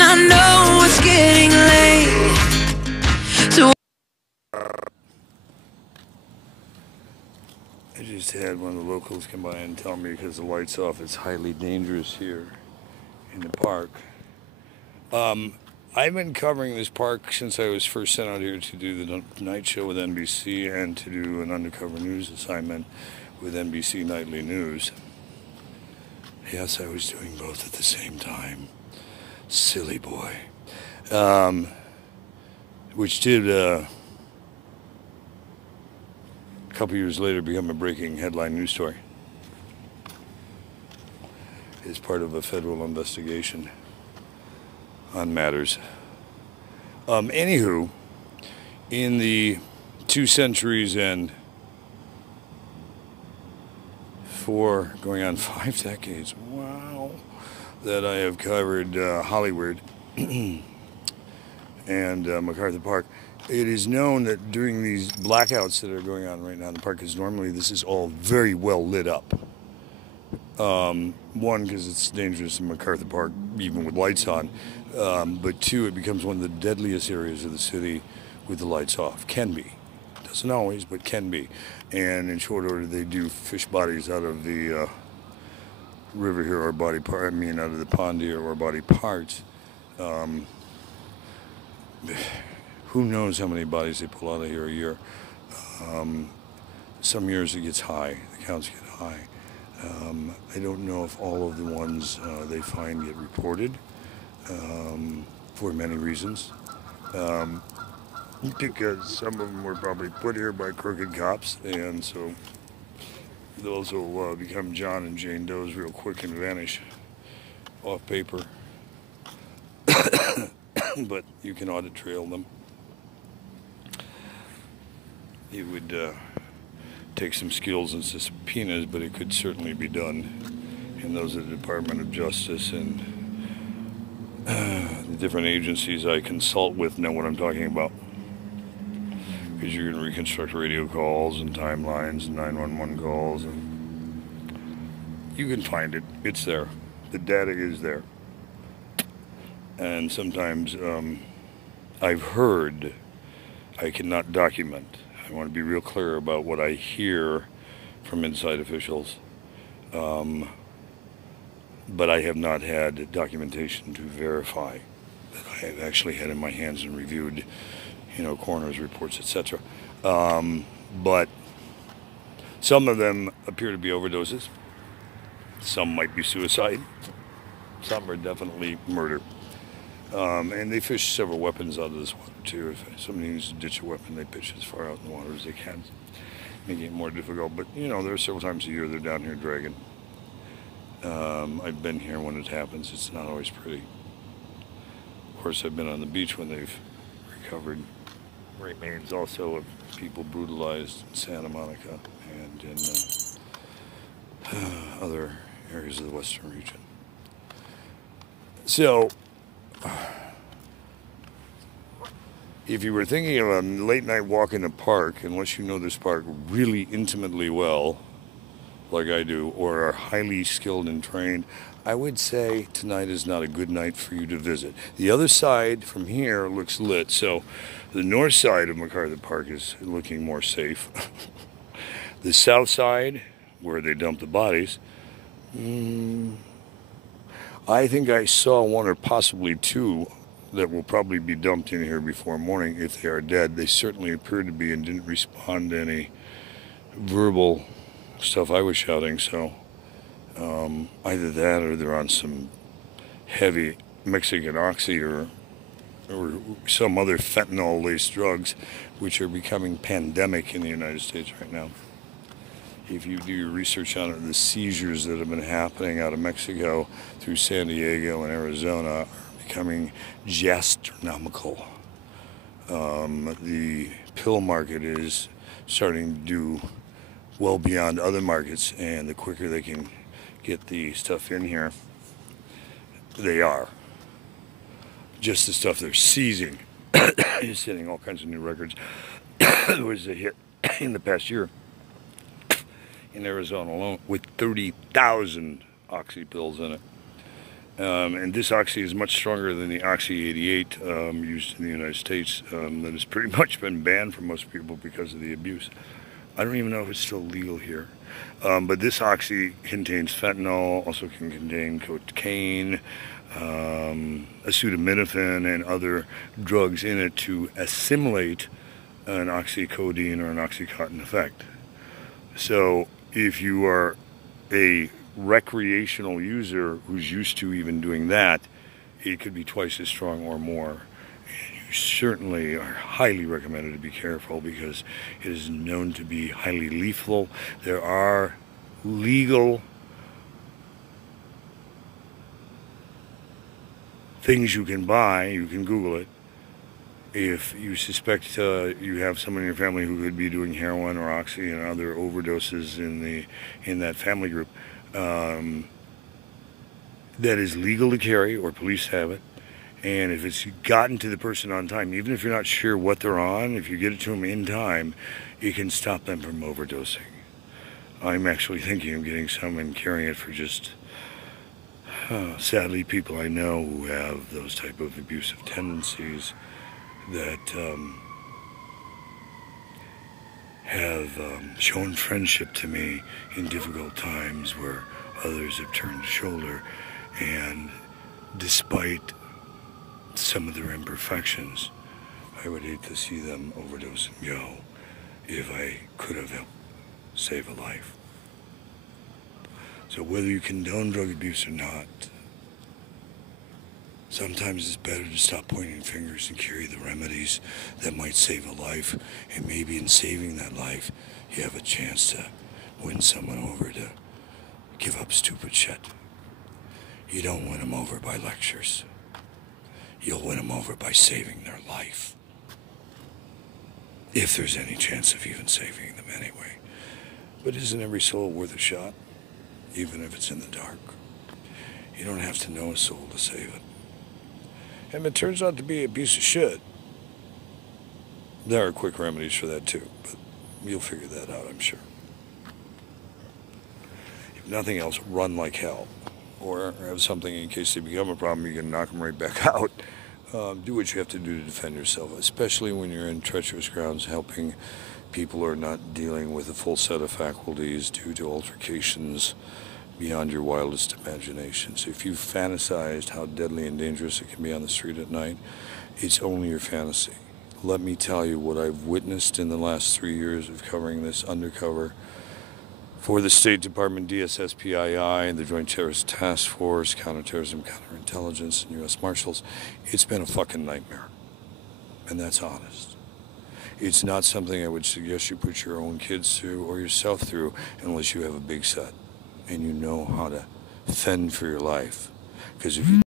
and I know it's getting late. So I just had one of the locals come by and tell me because the light's off, it's highly dangerous here in the park. I've been covering this park since I was first sent out here to do the night show with NBC and to do an undercover news assignment with NBC Nightly News. Yes, I was doing both at the same time. Silly boy. Which did, a couple years later, become a breaking headline news story. As part of a federal investigation on matters. Anywho, in the 2 centuries and 4, going on 5 decades, wow, that I have covered Hollywood and MacArthur Park, it is known that during these blackouts that are going on right now in the park, because normally this is all very well lit up. One, because it's dangerous in MacArthur Park, even with lights on. But 2, it becomes one of the deadliest areas of the city with the lights off. Can be. Doesn't always, but can be. And in short order, they do fish bodies out of the river here, or body part. I mean, out of the pond here, or body parts. Who knows how many bodies they pull out of here a year? Some years it gets high. The counts get high. I don't know if all of the ones they find get reported for many reasons. Because some of them were probably put here by crooked cops, and so those will become John and Jane Does real quick and vanish off paper. But you can audit trail them. It would take some skills and subpoenas, but it could certainly be done. And those of the Department of Justice and the different agencies I consult with know what I'm talking about. Because you're going to reconstruct radio calls and timelines and 911 calls, and you can find it. It's there. The data is there. And sometimes I've heard, I cannot document. I want to be real clear about what I hear from inside officials. But I have not had documentation to verify that I have actually had in my hands and reviewed, coroner's reports, etc. But some of them appear to be overdoses. Some might be suicide. Some are definitely murder. And they fish several weapons out of this water too. If somebody needs to ditch a weapon, they pitch as far out in the water as they can, making it more difficult. But there are several times a year they're down here dragging. I've been here when it happens. It's not always pretty. Of course, I've been on the beach when they've recovered remains also of people brutalized in Santa Monica and in other areas of the western region. So, if you were thinking of a late night walk in the park, unless you know this park really intimately well, like I do, or are highly skilled and trained, I would say tonight is not a good night for you to visit. The other side from here looks lit, so the north side of MacArthur Park is looking more safe. The south side, where they dump the bodies, I think I saw 1 or possibly 2 that will probably be dumped in here before morning if they are dead. They certainly appeared to be and didn't respond to any verbal stuff I was shouting, so either that or they're on some heavy Mexican oxy or some other fentanyl-laced drugs, which are becoming pandemic in the United States right now. If you do your research on it, the seizures that have been happening out of Mexico through San Diego and Arizona are becoming astronomical. The pill market is starting to do well beyond other markets, and the quicker they can get the stuff in here, they are. Just the stuff they're seizing is setting all kinds of new records. There was a hit in the past year in Arizona alone with 30,000 oxy pills in it. And this oxy is much stronger than the Oxy 88 used in the United States that has pretty much been banned for most people because of the abuse. I don't even know if it's still legal here. But this oxy contains fentanyl, also can contain cocaine, acetaminophen, and other drugs in it to assimilate an oxycodone or an oxycontin effect. So if you are a recreational user who's used to even doing that, it could be twice as strong or more. And you certainly are highly recommended to be careful because it is known to be highly lethal. There are legal things you can buy. You can Google it. If you suspect you have someone in your family who could be doing heroin or oxy and other overdoses in that family group, that is legal to carry, or police have it. And if it's gotten to the person on time, even if you're not sure what they're on, if you get it to them in time, it can stop them from overdosing. I'm actually thinking of getting some and carrying it for just, sadly, people I know who have those type of abusive tendencies that have shown friendship to me in difficult times where others have turned the shoulder, and despite some of their imperfections, I would hate to see them overdose and go if I could have helped save a life. So whether you condone drug abuse or not, sometimes it's better to stop pointing fingers and carry the remedies that might save a life, and maybe in saving that life, you have a chance to win someone over to give up stupid shit. You don't win them over by lectures. You'll win them over by saving their life. If there's any chance of even saving them anyway. But isn't every soul worth a shot? Even if it's in the dark. You don't have to know a soul to save it. And if it turns out to be a piece of shit, there are quick remedies for that too. But you'll figure that out, I'm sure. If nothing else, run like hell. Or have something in case they become a problem, you can knock them right back out. Do what you have to do to defend yourself, especially when you're in treacherous grounds helping people who are not dealing with a full set of faculties due to altercations beyond your wildest imaginations. If you've fantasized how deadly and dangerous it can be on the street at night, it's only your fantasy. Let me tell you what I've witnessed in the last 3 years of covering this undercover for the State Department, DSS, PII, the Joint Terrorist Task Force, Counterterrorism, Counterintelligence, and U.S. Marshals. It's been a fucking nightmare. And that's honest. It's not something I would suggest you put your own kids through or yourself through unless you have a big set and you know how to fend for your life. Because if you